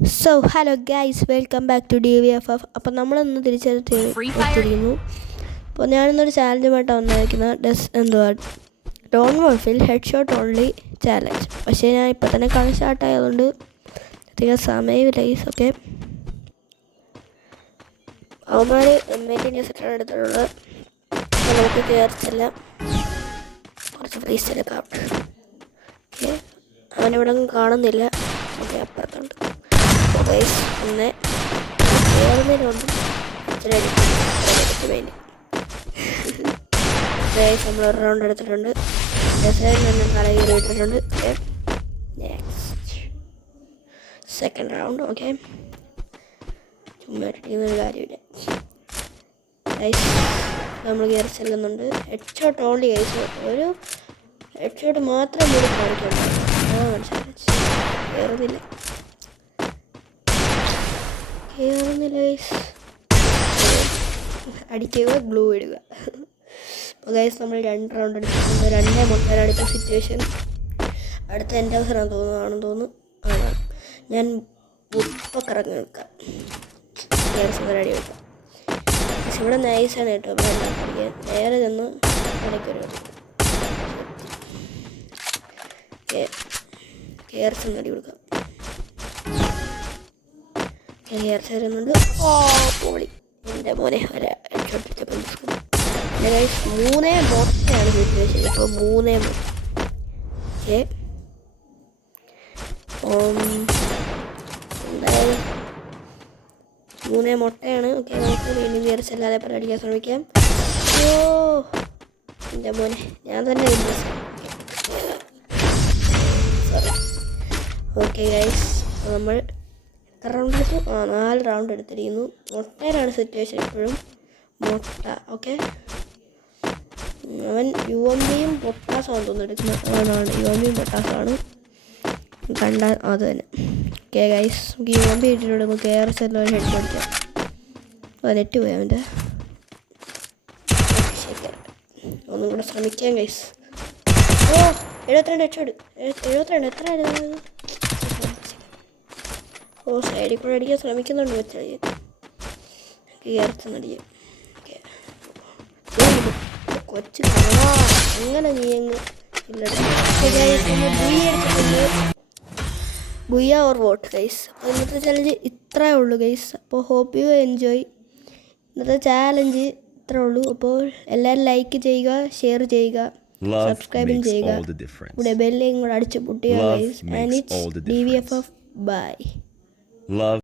Hello guys, welcome back to DVFF. അപ്പോൾ നമ്മളിന്ന് തിരിച്ചെത്തിയിരിക്കുന്നു. അപ്പോൾ ഞാനിന്നൊരു ചാലഞ്ചുമായിട്ടാണ് വന്നിരിക്കുന്നത്. ഡോൺ വോൾഫിൽ ഹെഡ് ഷോട്ട് ഓൺലി ചാലഞ്ച്. പക്ഷേ ഞാൻ ഇപ്പോൾ തന്നെ കളി സ്റ്റാർട്ടായതുകൊണ്ട് അധികം സമയമില്ല ഗൈസ്. ഓക്കെ, അവന്മാർ M18 സെറ്റാണ് എടുത്തിട്ടുള്ളത്. നമുക്ക് കയറിച്ചല്ല, കുറച്ച് ഫ്രീസ് എടുക്കാം. ഓക്കെ, അവനിവിടെ കാണുന്നില്ല. ഓക്കെ, അപ്പുറത്തുണ്ട്. ഒന്ന് കയറുന്നതിനുണ്ട് നമ്മൾ ഒരു റൗണ്ട് എടുത്തിട്ടുണ്ട്. തല കയറി ഇട്ടിട്ടുണ്ട്. Next second round. ഓക്കെ, ചുമ്മാ ഇട്ടിരിക്കുന്നൊരു കാര്യമില്ല ഗൈസ്. നമ്മൾ കയറി ചെല്ലുന്നുണ്ട്. Head shot only guys. ഒരു ഹെഡ് ഷോട്ട് മാത്രം കൂടി കാണിക്കുന്നുണ്ട്. കയറുന്നില്ല ഗൈസ്. അടിക്കുക, ഗ്ലൂ ഇടുക. അപ്പോൾ ഗൈസ്, നമ്മൾ 2 റൗണ്ട് എടുത്തിട്ടുണ്ട്. 2 മുട്ടാനാണ് ഇപ്പോൾ സിറ്റുവേഷൻ. അടുത്ത എൻ്റെ അവസരം ആണെന്ന് തോന്നുന്നു. ഞാൻ ഇപ്പോൾ കറങ്ങി നിൽക്കാം. അടി വെക്കാം. ഇവിടെ നൈസാണ് കേട്ടോ. പഠിക്കാൻ നേരെ ചെന്ന് കളിക്കൊരു കയറി ചെന്ന് അടി കൊടുക്കാം. കയറുന്നുണ്ട്. പൊളി എൻ്റെ മോനെ ഒരു ഹെഡ്ഷോട്ട്. 3 മൊട്ടയാണ് സിറ്റുവേഷൻ. ഇപ്പോൾ 3 ഓക്കെ, എന്തായാലും 3 മൊട്ടയാണ്. ഓക്കെ, നമുക്ക് വീണ്ടും കയറിച്ചല്ലാതെ പറഞ്ഞ് അടിക്കാൻ ശ്രമിക്കാം. എൻ്റെ മോനെ ഞാൻ തന്നെ ഓക്കെ ഗൈസ്, നമ്മൾ എത്ര റൗണ്ട് എടുത്തു? 4 റൗണ്ട് എടുത്തിരിക്കുന്നു. മൊട്ടയിലാണ് സിറ്റുവേഷൻ ഇപ്പോഴും. മൊട്ട. ഓക്കെ, അവൻ UMPയും പൊട്ടാസാണ് തോന്നുന്നു എടുക്കുന്നത്. അവനാണ് UMPയും പൊട്ടാസാണ് കണ്ടാൽ അത് തന്നെ. ഓക്കെ ഗൈസ്, നമുക്ക് UMP ഇട്ടിട്ടുണ്ട്. നമുക്ക് KRS ഹെഡ് പഠിക്കാം. നെറ്റ് പോയി അവൻ്റെ. ഒന്നും കൂടെ ശ്രമിക്കാം ഗൈസ്. 72 ഹെഡ്. 72 എത്ര ആയിരുന്നു? സൈഡിൽ കൂടെ അടിക്കാൻ ശ്രമിക്കുന്നുണ്ട്. വെച്ചാൽ കയറുന്നടിയും കൊച്ചു അങ്ങനെ നീ അങ്ങ് ബുയ്യ ഓർ വോട്ട് ഗൈസ്. അപ്പോൾ ഇന്നത്തെ ചാലഞ്ച് ഇത്രേ ഉള്ളൂ ഗൈസ്. അപ്പോൾ ഹോപ്പ് യു എൻജോയ്. ഇന്നത്തെ ചാലഞ്ച് ഇത്രേ ഉള്ളൂ. അപ്പോൾ എല്ലാവരും ലൈക്ക് ചെയ്യുക, ഷെയർ ചെയ്യുക, സബ്സ്ക്രൈബും ചെയ്യുക. ഇവിടെ ബെല്ലിങ് കൂടെ അടിച്ച് പൊട്ടിയ guys. And it's DVFF. By.